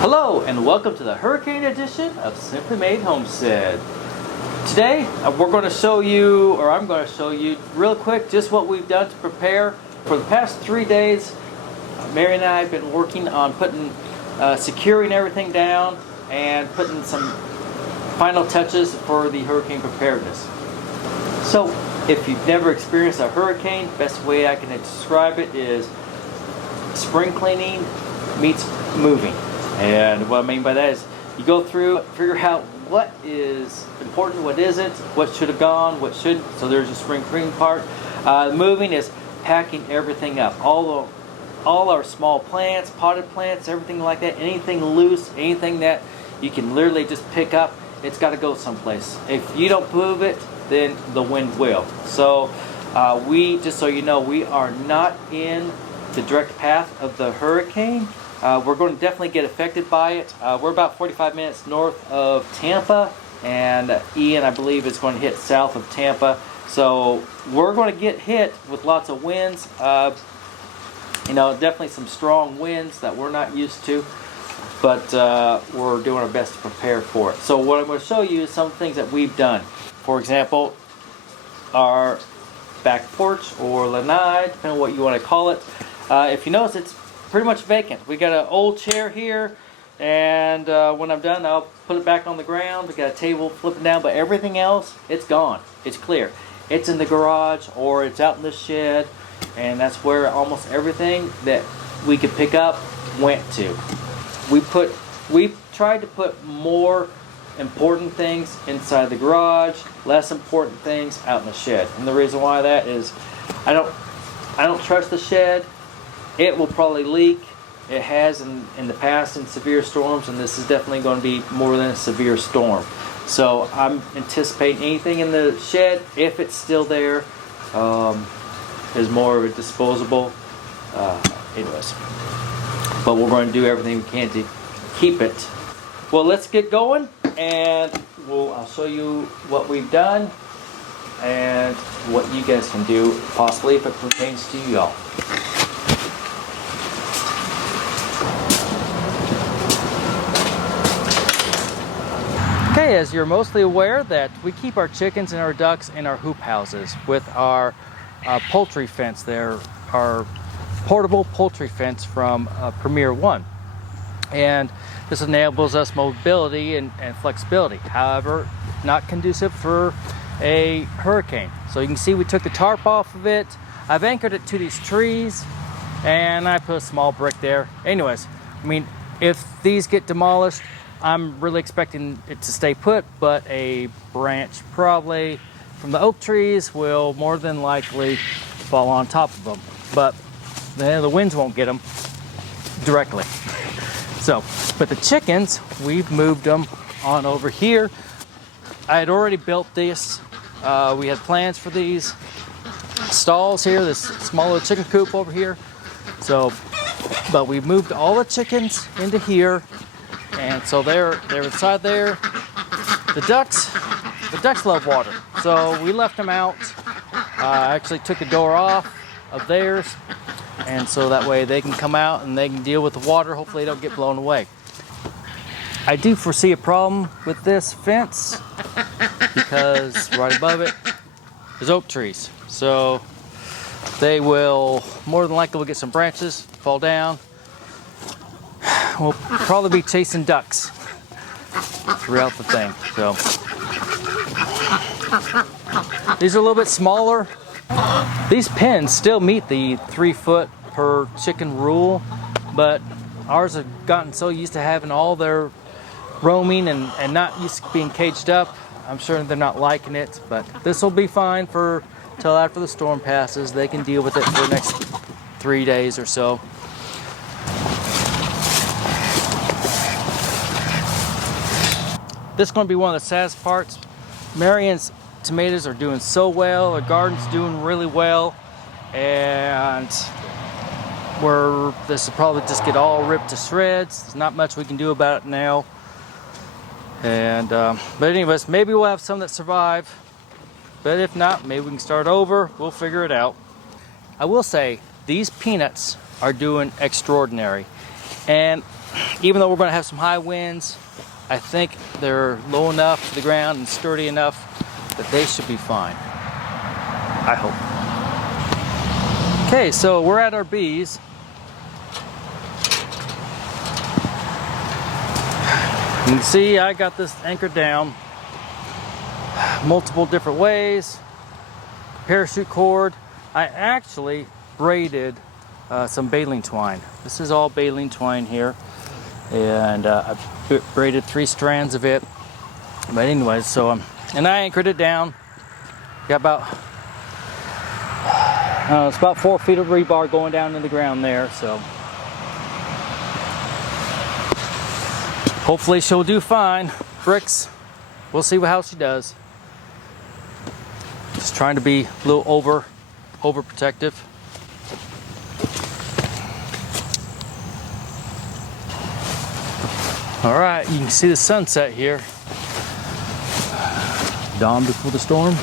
Hello and welcome to the Hurricane edition of Simply Made Homestead. Today we're going to show you, or I'm going to show you real quick just what we've done to prepare. For the past 3 days, Marian and I have been working on securing everything down and putting some final touches for the hurricane preparedness. So if you've never experienced a hurricane, best way I can describe it is spring cleaning meets moving. And what I mean by that is you go through, figure out what is important, what isn't, what should have gone, what shouldn't. So there's a spring cleaning part. Moving is packing everything up. All our small plants, potted plants, everything like that, anything loose, anything that you can literally just pick up, it's got to go someplace. If you don't move it, then the wind will. So just so you know, we are not in the direct path of the hurricane. We're going to definitely get affected by it. We're about 45 minutes north of Tampa, and Ian, I believe, is going to hit south of Tampa. So we're going to get hit with lots of winds. Definitely some strong winds that we're not used to, but we're doing our best to prepare for it. So what I'm going to show you is some things that we've done. For example, our back porch or lanai, depending on what you want to call it. If you notice, it's pretty much vacant. We got an old chair here, and when I'm done, I'll put it back on the ground. We got a table flipping down, but everything else, it's gone. It's clear. It's in the garage or it's out in the shed, and that's where almost everything that we could pick up went to. We tried to put more important things inside the garage, less important things out in the shed. And the reason why that is, I don't trust the shed. It will probably leak. It has in the past in severe storms, and this is definitely going to be more than a severe storm. So I'm anticipating anything in the shed, if it's still there, is more of a disposable. Anyways, but we're going to do everything we can to keep it. Well, let's get going, and I'll show you what we've done and what you guys can do, possibly if it pertains to y'all. Okay, as you're mostly aware that we keep our chickens and our ducks in our hoop houses with our poultry fence there, our portable poultry fence from Premier One. And this enables us mobility and flexibility. However, not conducive for a hurricane. So you can see we took the tarp off of it. I've anchored it to these trees, and I put a small brick there. Anyways, I mean, if these get demolished, I'm really expecting it to stay put, but a branch probably from the oak trees will more than likely fall on top of them. But the winds won't get them directly. So, but the chickens, we've moved them on over here. I had already built this. We had plans for these stalls here, this smaller chicken coop over here. So, but we moved all the chickens into here. And so they're inside there. The ducks love water, so we left them out. I actually took the door off of theirs, and so that way they can come out and they can deal with the water. Hopefully they don't get blown away. I do foresee a problem with this fence because right above it is oak trees. So they will more than likely get some branches, fall down. We'll probably be chasing ducks throughout the thing. So these are a little bit smaller. These pens still meet the 3 foot per chicken rule, but ours have gotten so used to having all their roaming and not used to being caged up. I'm sure they're not liking it, but this will be fine till after the storm passes. They can deal with it for the next 3 days or so. This is going to be one of the saddest parts. Marian's tomatoes are doing so well. Her garden's doing really well. And this will probably just get all ripped to shreds. There's not much we can do about it now. And but anyways, maybe we'll have some that survive. But if not, maybe we can start over. We'll figure it out. I will say, these peanuts are doing extraordinary. And even though we're going to have some high winds, I think they're low enough to the ground and sturdy enough that they should be fine. I hope. Okay, so we're at our bees. You can see I got this anchored down multiple different ways. Parachute cord. I actually braided some baling twine. This is all baling twine here, and I braided 3 strands of it. But anyways, so and I anchored it down. Got about it's about 4 feet of rebar going down in the ground there. So hopefully she'll do fine. Bricks, we'll see how she does. Just trying to be a little overprotective. All right, you can see the sunset here. Dawn before the storm.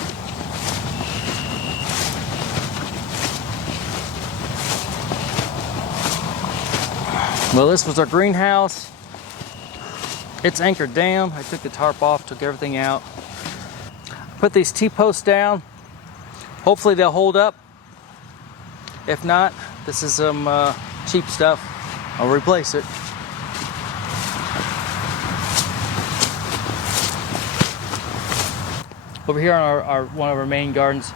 Well, this was our greenhouse. It's anchored down. I took the tarp off, took everything out. Put these T-posts down. Hopefully they'll hold up. If not, this is some cheap stuff. I'll replace it. Over here on one of our main gardens,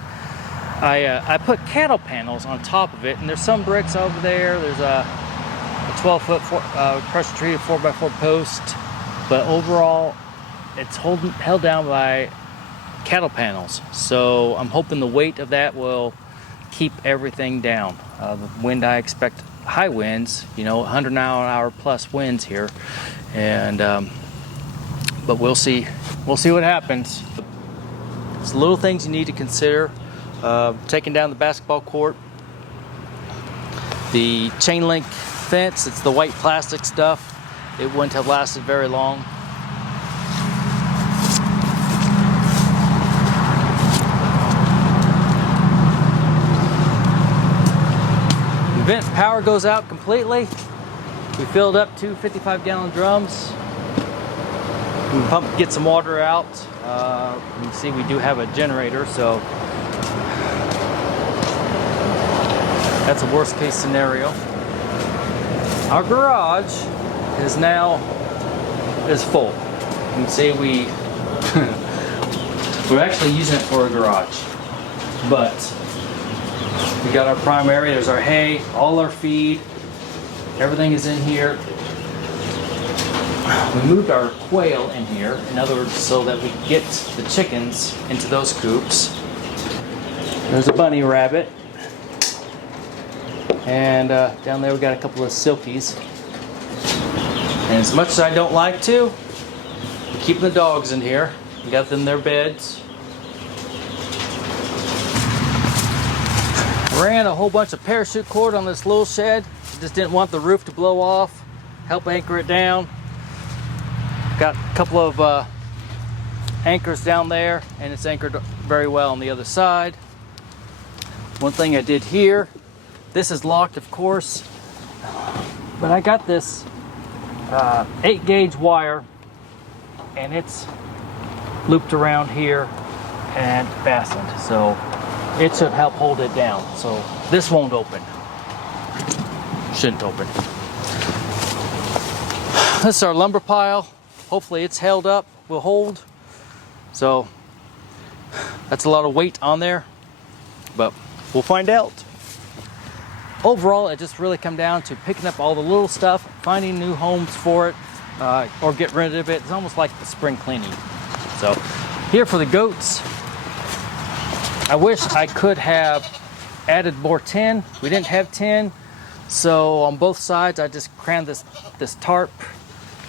I put cattle panels on top of it, and there's some bricks over there. There's a 12-foot pressure treated 4x4 post, but overall it's held down by cattle panels. So I'm hoping the weight of that will keep everything down. The wind, I expect high winds, 100 mile an hour plus winds here, and but we'll see what happens. It's little things you need to consider. Taking down the basketball court, the chain link fence, it's the white plastic stuff. It wouldn't have lasted very long. The vent power goes out completely. We filled up 2 55-gallon drums. We can get some water out. You can see we do have a generator, so that's a worst case scenario. Our garage is full. You can see we're actually using it for a garage, but we got our primary. There's our hay, all our feed, everything is in here. We moved our quail in here, in other words, so that we could get the chickens into those coops. There's a bunny rabbit. And down there we got a couple of silkies. And as much as I don't like to, we're keeping the dogs in here. We got them in their beds. Ran a whole bunch of parachute cord on this little shed. Just didn't want the roof to blow off. Help anchor it down. Got a couple of anchors down there, and it's anchored very well on the other side. One thing I did here, this is locked, of course, but I got this 8-gauge wire, and it's looped around here and fastened, so it should help hold it down. So this won't open. Shouldn't open. This is our lumber pile. Hopefully it's held up, will hold. So that's a lot of weight on there, but we'll find out. Overall, it just really come down to picking up all the little stuff, finding new homes for it, or get rid of it. It's almost like the spring cleaning. So here for the goats, I wish I could have added more tin. We didn't have tin, so on both sides I just crammed this tarp,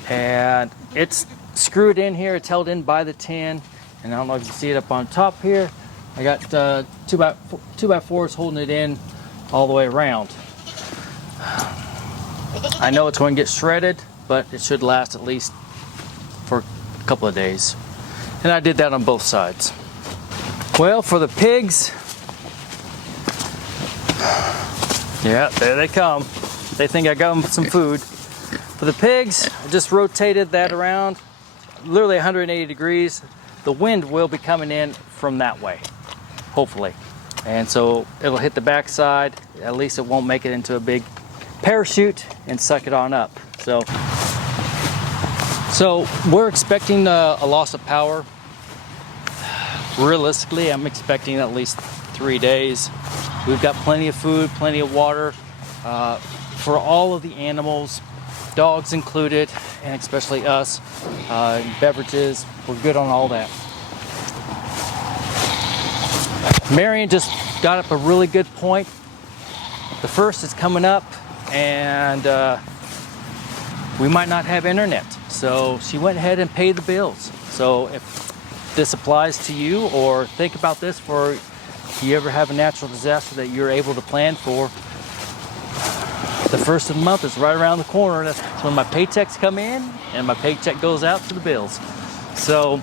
and it's screwed in here. It's held in by the tin, and I don't know if you can see it up on top here. I got 2x4s holding it in all the way around. I know it's going to get shredded, but it should last at least for a couple of days. And I did that on both sides. Well, for the pigs, yeah, there they come. They think I got them some food. For the pigs, I just rotated that around, literally 180 degrees. The wind will be coming in from that way, hopefully. And so it'll hit the backside. At least it won't make it into a big parachute and suck it on up. So we're expecting a loss of power. Realistically, I'm expecting at least 3 days. We've got plenty of food, plenty of water for all of the animals, dogs included, and especially us. Beverages, we're good on all that. Marian just got up a really good point. The first is coming up, and we might not have internet. So she went ahead and paid the bills. So if this applies to you, or think about this for if you ever have a natural disaster that you're able to plan for, the first of the month is right around the corner. That's when my paychecks come in and my paycheck goes out to the bills. So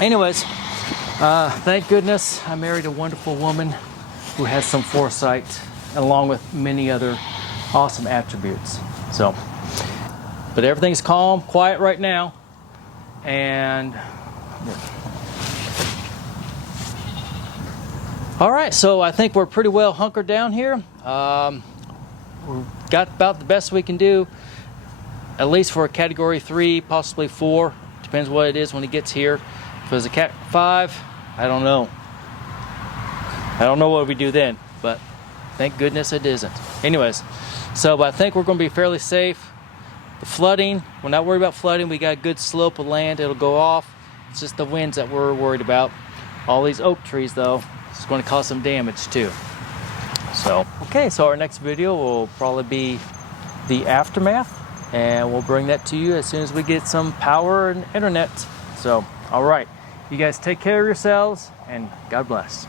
anyways, thank goodness I married a wonderful woman who has some foresight, along with many other awesome attributes. So, but everything's calm, quiet right now, and all right, so I think we're pretty well hunkered down here. We've got about the best we can do, at least for a category 3, possibly 4. Depends what it is when it gets here. If it was a cat 5, I don't know. I don't know what we do then, but thank goodness it isn't. Anyways, so I think we're going to be fairly safe. The flooding, we're not worried about flooding. We got a good slope of land. It'll go off. It's just the winds that we're worried about. All these oak trees, though, it's going to cause some damage too. So, okay, so our next video will probably be the aftermath, and we'll bring that to you as soon as we get some power and internet. So, all right, you guys take care of yourselves, and God bless.